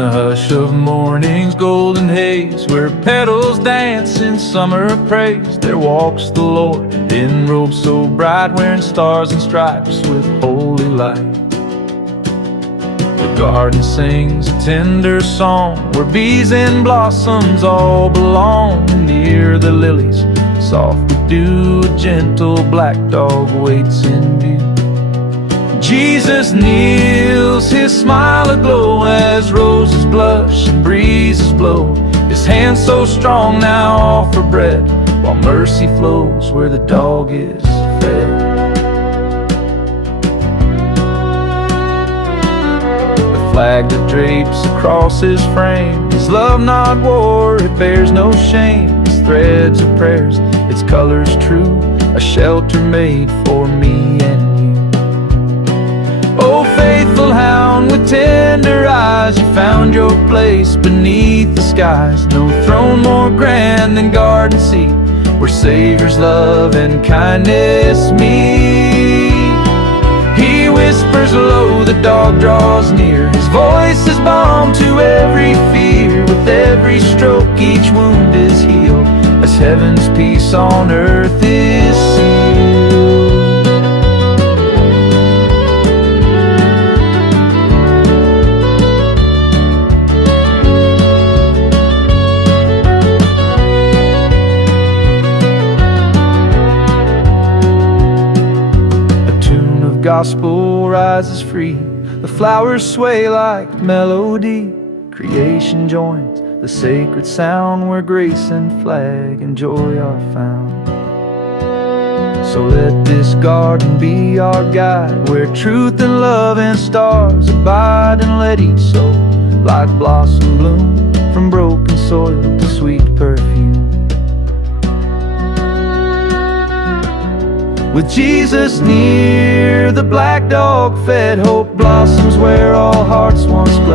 the hush of morning's golden haze, where petals dance in summer praise, there walks the Lord in robes so bright, wearing stars and stripes with holy light. The garden sings a tender song, where bees and blossoms all belong. And near the lilies, soft with dew, a gentle black dog waits in view. Jesus kneels, his smile aglow, as roses blush and breezes blow. His hand so strong now offer bread, while mercy flows where the dog is fed. The flag that drapes across his frame, his love not war, it bears no shame. His threads of prayers, its colors true, a shelter made for me and you. Oh, faithful hound with tender eyes, you found your place beneath the skies. No throne more grand than garden seat, where Savior's love and kindness meet. He whispers low, the dog draws near, his voice is balm to every fear. With every stroke each wound is healed, as heaven's peace on earth is sealed. Gospel rises free, the flowers sway like melody. Creation joins the sacred sound, where grace and flag and joy are found. So let this garden be our guide, where truth and love and stars abide. And let each soul like blossom bloom, from broken soil to sweet perfume. With Jesus near, the black dog fed, hope blossoms where all hearts once glowed.